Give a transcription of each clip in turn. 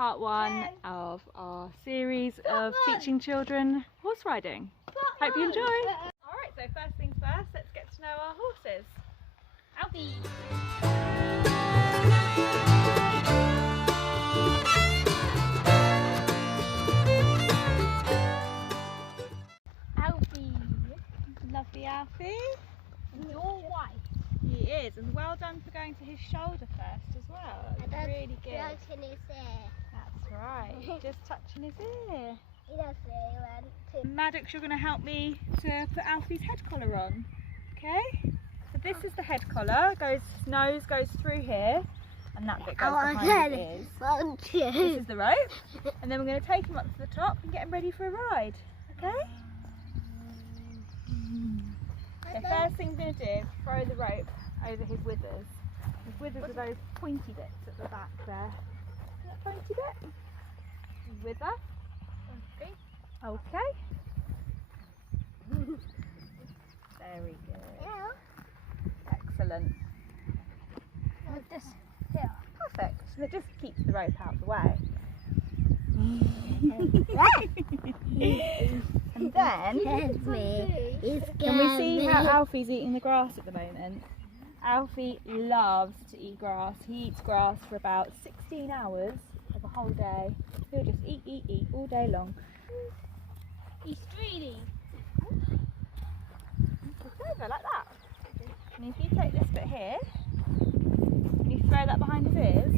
part one of our series of teaching children horse riding. Hope you enjoy. Alright, so first things first, let's get to know our horses. Alfie! Alfie! Lovely Alfie. You're white. He is, and well done for going to his shoulder first as well. That's really good. Touching his ear. That's right, just touching his ear. He does really want to. Maddox, you're going to help me to put Alfie's head collar on. Okay? So this is the head collar. His nose goes through here, and that bit goes behind his ears. This is the rope, and then we're going to take him up to the top and get him ready for a ride. Okay? The first thing we're going to do is throw the rope over his withers. His withers are those pointy bits at the back there. See that pointy bit? His wither. Okay. Very good. Excellent. Like this here. Perfect. So it just keeps the rope out of the way. And then, can we see how Alfie's eating the grass at the moment? Alfie loves to eat grass. He eats grass for about 16 hours of a whole day. He'll just eat all day long. He's greedy. It's over like that. And if you take this bit here, and you throw that behind his ears,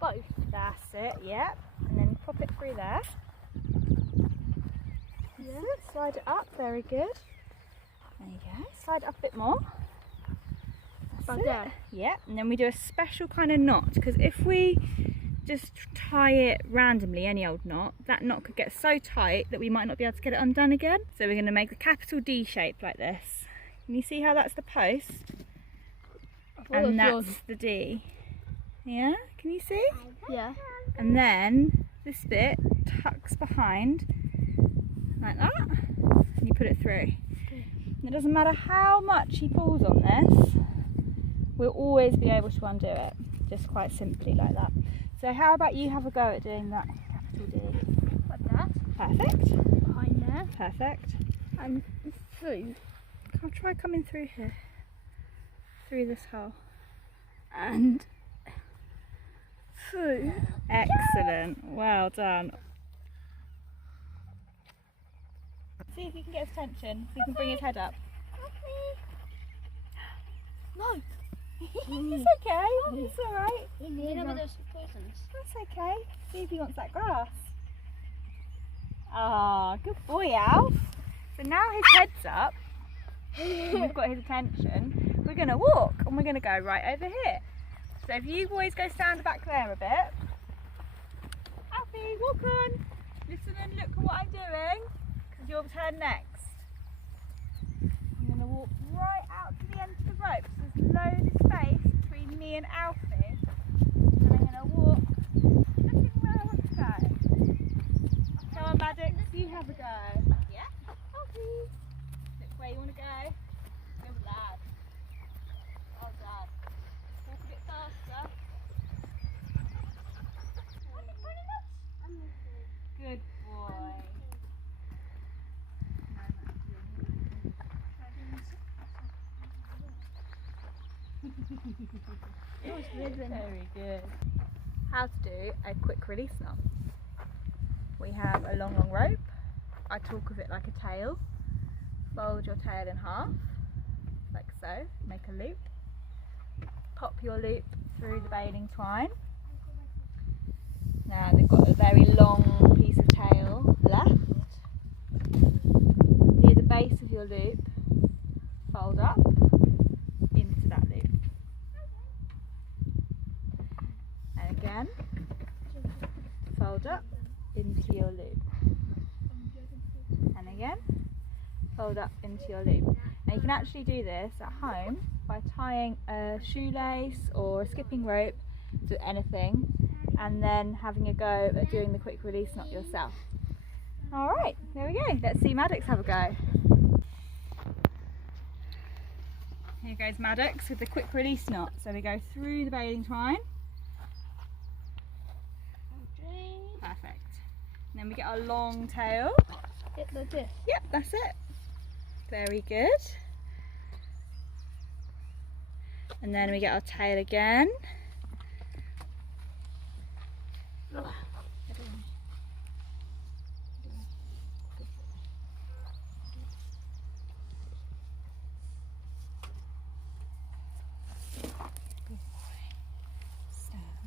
both. That's it, yep. And then pop it through there. Yeah. Slide it up, very good. There you go. Slide it up a bit more. That's it. There. Yep. And then we do a special kind of knot, because if we just tie it randomly, any old knot, that knot could get so tight that we might not be able to get it undone again. So we're going to make the capital D shape like this. Can you see how that's the post? And that's the D. Yeah? Can you see? Yeah. And then this bit tucks behind like that, and you put it through. And it doesn't matter how much he pulls on this, we'll always be able to undo it, just quite simply like that. So how about you have a go at doing that capital D? Like that. Perfect. Behind there. Perfect. And through. I'll try coming through here, through this hole. And through. Excellent. Well done. See if you can get his attention, so you can bring his head up. No. It's okay, it's alright. You know those poisons. That's okay. See if he wants that grass. Ah, good boy, Alf. So now his head's up, and we've got his attention. We're going to walk, and we're going to go right over here. So if you boys go stand back there a bit. Alfie, walk on. Listen and look at what I'm doing, because you'll turn next. I'm going to walk right out to the end of the rope, so there's loads of space between me and Alfie. And I'm going to walk looking where I want to go. Come on, Maddox, you have a go. Yeah? Alfie. Look where you want to go. Good lad. Well done. Walk a bit faster. Good boy. Very good. How to do a quick release knot. We have a long rope. I talk of it like a tail. Fold your tail in half, like so. Make a loop. Pop your loop through the baling twine. Now they've got a very long piece of tail left. Near the base of your loop, fold up into that loop. And again, fold up into your loop. And again, fold up into your loop. Now you can actually do this at home by tying a shoelace or a skipping rope to anything, and then having a go at doing the quick release knot yourself. Alright, there we go. Let's see Maddox have a go. Here goes Maddox with the quick release knot. So we go through the baling twine. And then we get our long tail. Yep, that's it. Yep, that's it. Very good. And then we get our tail again.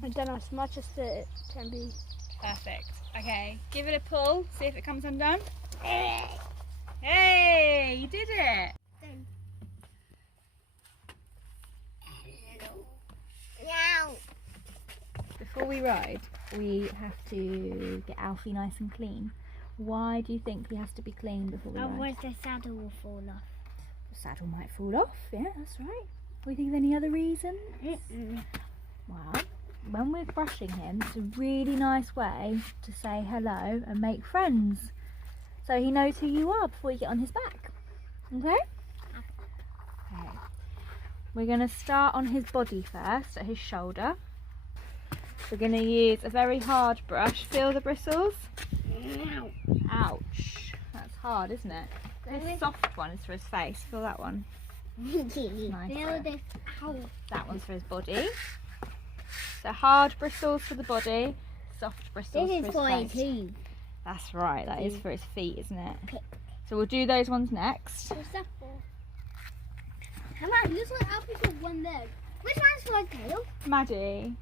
And then as much as it can be. Perfect. Okay, give it a pull, see if it comes undone. Hey, you did it. Before we ride, we have to get Alfie nice and clean. Why do you think he has to be clean before we ride? Otherwise the saddle will fall off. The saddle might fall off, yeah, that's right. Do you think of any other reasons? Well, when we're brushing him, it's a really nice way to say hello and make friends. So he knows who you are before you get on his back. Okay? Okay. We're going to start on his body first, at his shoulder. We're going to use a very hard brush. Feel the bristles? Ouch. That's hard, isn't it? This soft one is for his face. Feel that one? Nice. That one's for his body. So hard bristles for the body, soft bristles for his face. That's right, that is for his feet, isn't it? So we'll do those ones next. What's that for? Come on, looks like Alfie's got one leg. Which one's for a tail? Maddie,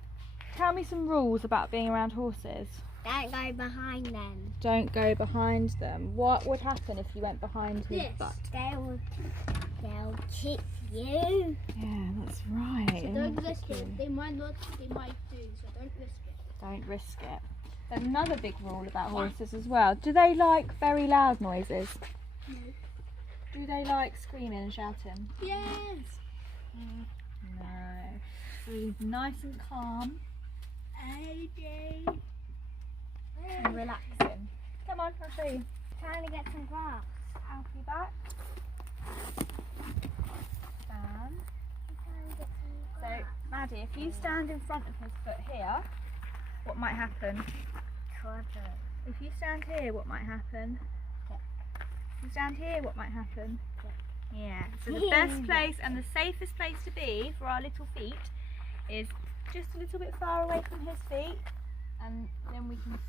tell me some rules about being around horses. Don't go behind them. Don't go behind them. What would happen if you went behind his butt? They'll kick you. Yeah, that's right. So don't risk it. They might not, they might do, so don't risk it. Don't risk it. There's another big rule about horses as well. Do they like very loud noises? No. Do they like screaming and shouting? Yes. No. So nice and calm AJ. and relaxing. Come on, I'll show you. Trying to get some grass. Alfie back. Stand. So, Maddie, if you stand in front of his foot here, what might happen? If you stand here, what might happen? If you stand here, what might happen? Yeah. So the best place and the safest place to be for our little feet is just a little bit far away from his feet, and then we can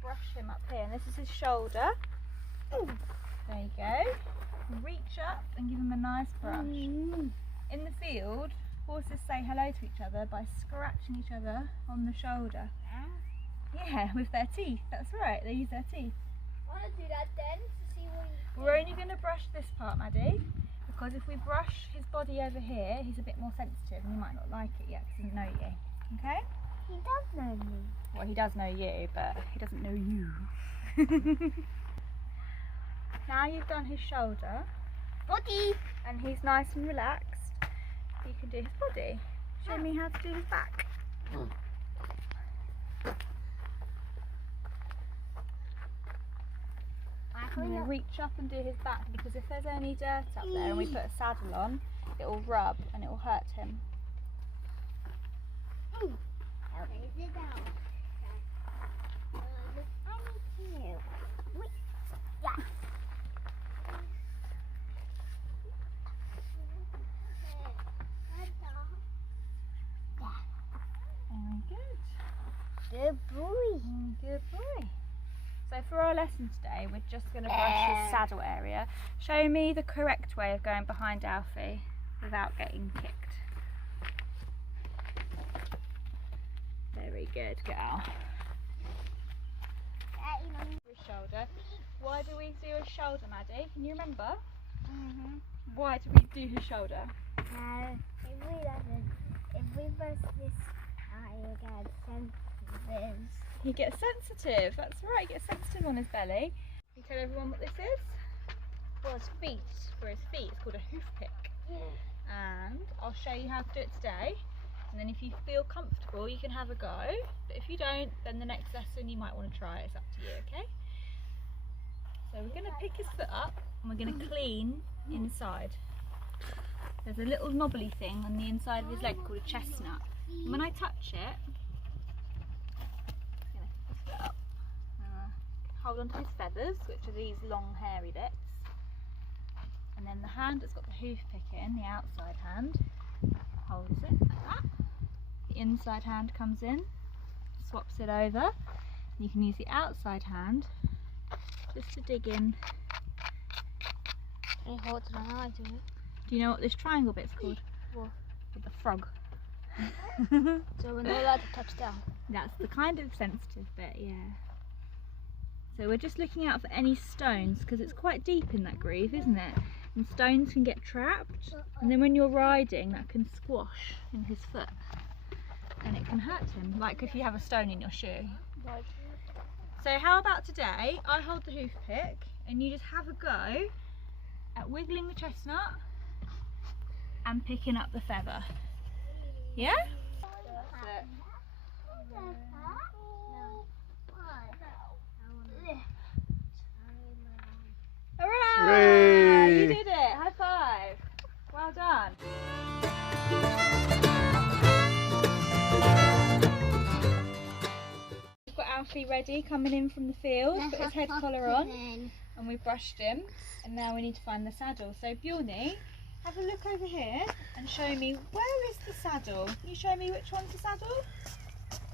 brush him up here. And this is his shoulder. Ooh. There you go. Reach up and give him a nice brush. In the field, horses say hello to each other by scratching each other on the shoulder. Yeah, with their teeth. That's right, they use their teeth. I want to do that then to see what you We're only going to brush this part, Maddie, because if we brush his body over here, he's a bit more sensitive and he might not like it yet because he doesn't know you. Okay? He does know me. Well, he does know you, but he doesn't know you. Now you've done his shoulder Body. and he's nice and relaxed, you can do his body. Show me how to do his back. I'm going to reach up and do his back, because if there's any dirt up there and we put a saddle on, it will rub and it will hurt him. Very good. Good boy. Good boy. So for our lesson today, we're just going to brush his saddle area. Show me the correct way of going behind Alfie without getting kicked. Very good, girl. His shoulder. Why do we do his shoulder, Maddie? Can you remember? Why do we do his shoulder? If we brush this out, He gets sensitive. That's right, he gets sensitive on his belly. Can you tell everyone what this is? For his feet. For his feet. It's called a hoof kick. And I'll show you how to do it today. And then if you feel comfortable, you can have a go. But if you don't, then the next lesson you might want to try it. It's up to you, okay? So we're going to pick his foot up and we're going to clean inside. There's a little knobbly thing on the inside of his leg called a chestnut. And when I touch it, hold onto his feathers, which are these long hairy bits. And then the hand that's got the hoof pick in, the outside hand, holds it like that. The inside hand comes in, swaps it over. And you can use the outside hand just to dig in. It holds it on, I do it. Do you know what this triangle bit's called? What? With the frog. So we're not allowed to touch down. That's the kind of sensitive bit, yeah. So we're just looking out for any stones because it's quite deep in that groove, isn't it? And stones can get trapped, and then when you're riding that can squash in his foot and it can hurt him, like if you have a stone in your shoe. Right. So how about today I hold the hoof pick and you just have a go at wiggling the chestnut and picking up the feather. Yeah? Hooray! Hooray! You did it! High five! Well done! We've got Alfie ready, coming in from the field, put his head collar on, and we've brushed him, and now we need to find the saddle. So Bjorny, have a look over here and show me, where is the saddle? Can you show me which one's the saddle?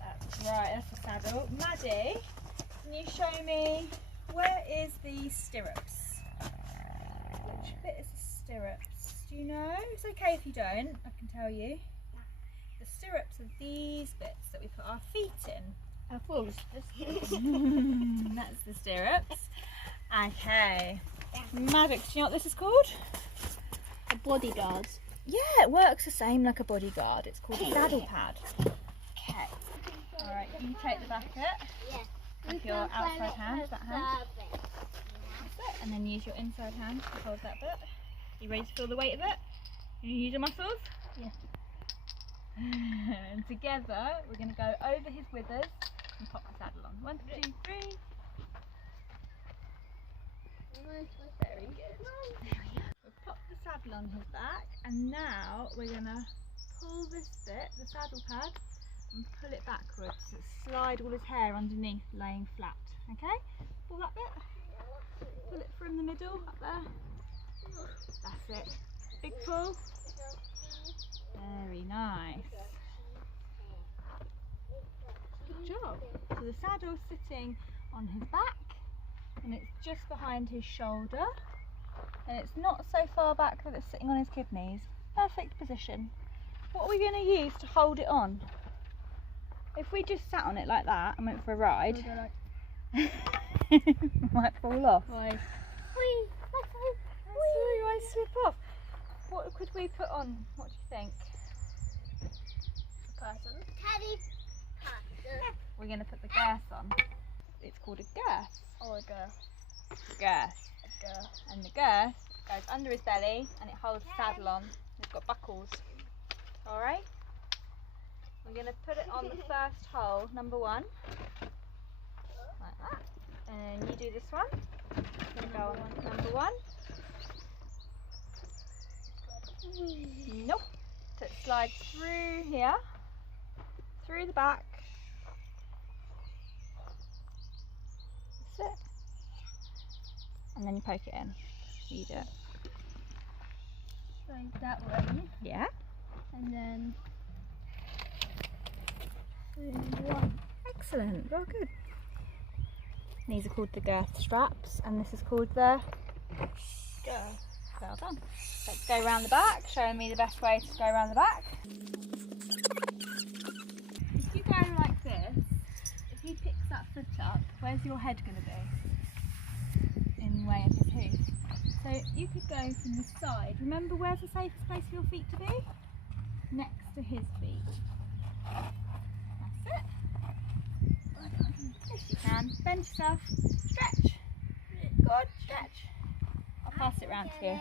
That's right, that's the saddle. Maddie, can you show me, where is the stirrups? Which bit is the stirrups? Do you know? It's okay if you don't, I can tell you. The stirrups are these bits that we put our feet in. I thought it was this. That's the stirrups. Okay. Maddox, do you know what this is called? A bodyguard. Yeah, it works the same like a bodyguard. It's called a saddle pad. Okay. Alright, can you take the back bit? Yeah. With your outside hand, that hand. That's it. And then use your inside hand to hold that bit. You ready to feel the weight of it? Can you use your muscles? Yeah. And together we're going to go over his withers and pop the saddle on. 1, 2, 3. Very good. We've popped the saddle on his back, and now we're going to pull this bit, the saddle pad, and pull it backwards. So slide all his hair underneath, laying flat. Okay? Pull that bit. Pull it from the middle, up there. That's it. Big pull. Very nice. Good job. So the saddle's sitting on his back, and it's just behind his shoulder, and it's not so far back that it's sitting on his kidneys. Perfect position. What are we going to use to hold it on? If we just sat on it like that and went for a ride, it might fall off. Why? Might slip off. What could we put on? What do you think? Teddy. We're going to put the girth on. It's called a girth. Oh, a girl. Girth. And the girth goes under his belly and it holds the saddle on. It's got buckles. Alright? We're going to put it on the first hole, number 1. Like that. And then you do this one. Go on number 1. Nope. So it slides through here, through the back. That's it. And then you poke it in. You do it. Like that way. Yeah. And then Excellent. Well, good. These are called the girth straps, and this is called the girth. Well done. Let's go around the back. Show me the best way to go around the back. If you go like this, if he picks that foot up, where's your head going to be? In the way of his hoof. So you could go from the side. Remember, where's the safest place for your feet to be? Next to his feet. That's it. Yes, you can. Bend yourself. Stretch. Good. Stretch. I'll pass it round to you.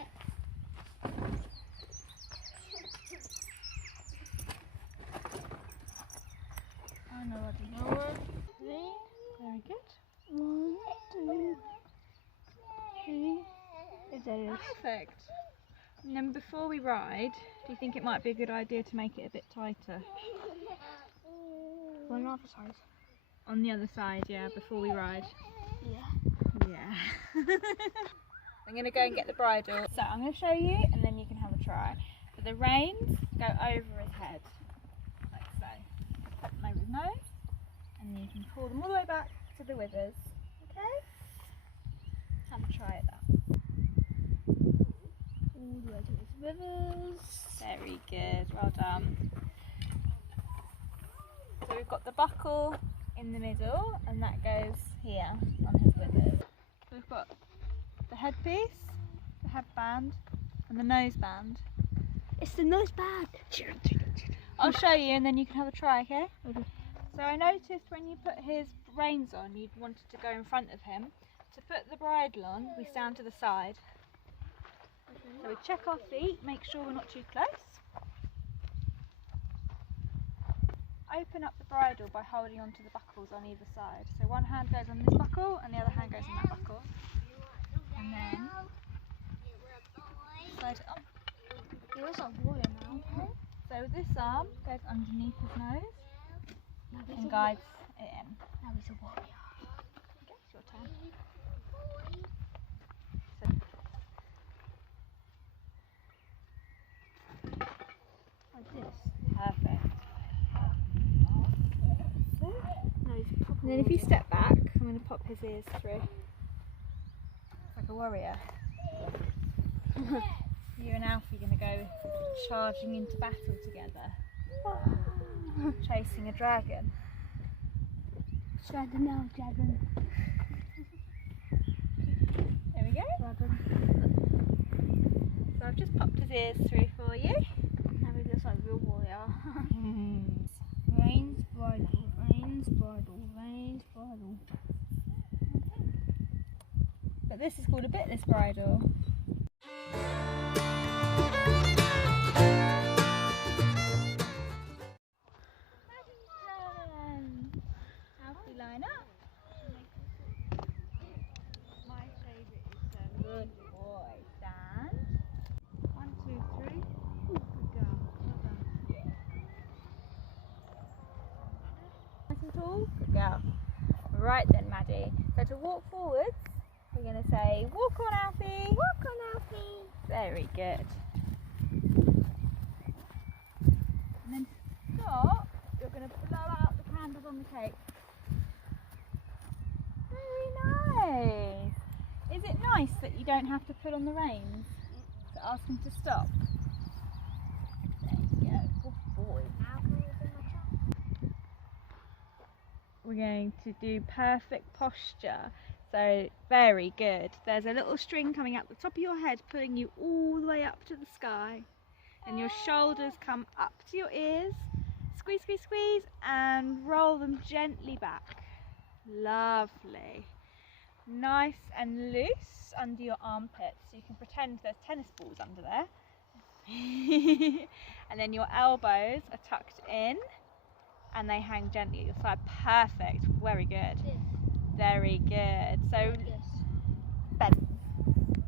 I know what to do. 3. Very good. 1, 2, 3. There it is. Perfect. And then before we ride, do you think it might be a good idea to make it a bit tighter? one other side. On the other side, yeah, before we ride. Yeah. I'm going to go and get the bridle. So I'm going to show you and then you can have a try. So the reins go over his head, like so. Pop them over his nose and you can pull them all the way back to the withers. Okay? Have a try at that. All the way to his withers. Very good, well done. So we've got the buckle in the middle and that goes here on his withers. So we've got the headpiece, the headband and the noseband. It's the noseband. I'll show you and then you can have a try, okay? Okay. So I noticed when you put his reins on, you wanted to go in front of him. To put the bridle on, we stand to the side. So we check our feet, make sure we're not too close. Open up the bridle by holding onto the buckles on either side. So one hand goes on this buckle and the other hand goes on that buckle. And then slide it on. He looks like a warrior now. So this arm goes underneath his nose and guides it in. Now he's a warrior. Okay, it's your turn. Like this. Perfect. Now he's proper. And then if you step back, I'm going to pop his ears through. Like a warrior. You and Alfie are going to go charging into battle together. Chasing a dragon. Dragon now, dragon. There we go. Dragon. So I've just popped his ears through for you. Now he looks like a real warrior. Reins, bridle, reins, bridle, reins, bridle. But this is called a bitless bridle. Alfie, line up. My favourite is good boy. Stand. 1, 2, 3. Ooh, good girl. Well done. Nice and tall. Good girl. Right then, Maddie. So to walk forwards, we're going to say, walk on, Alfie. Walk on, Alfie. Very good. And then to stop, you're going to blow out the candles on the cake. Very nice. Is it nice that you don't have to pull on the reins to ask him to stop? There you go. Good boy. We're going to do perfect posture. So very good. There's a little string coming out the top of your head, pulling you all the way up to the sky. And your shoulders come up to your ears. Squeeze, squeeze, squeeze, and roll them gently back. Lovely. Nice and loose under your armpits. So you can pretend there's tennis balls under there. And then your elbows are tucked in and they hang gently at your side. Perfect. Very good. Very good. So bend.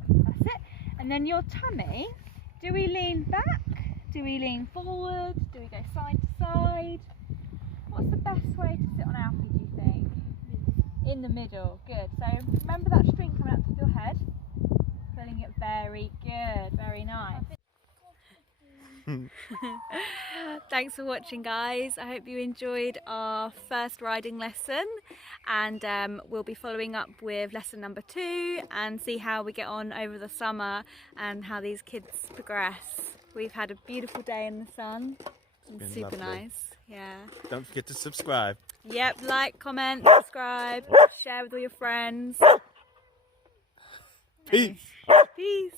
That's it. And then your tummy. Do we lean back? Do we lean forward? Do we go side to side? What's the best way to sit on Alfie, do you think? In the middle. Good. So remember that string coming out of your head? Pulling it very good. Very nice. Thanks for watching, guys. I hope you enjoyed our first riding lesson, and we'll be following up with lesson number 2 and see how we get on over the summer and how these kids progress. We've had a beautiful day in the sun. It's super lovely. nice. Yeah. Don't forget to subscribe. Yep, like, comment, subscribe, share with all your friends. Peace. Peace.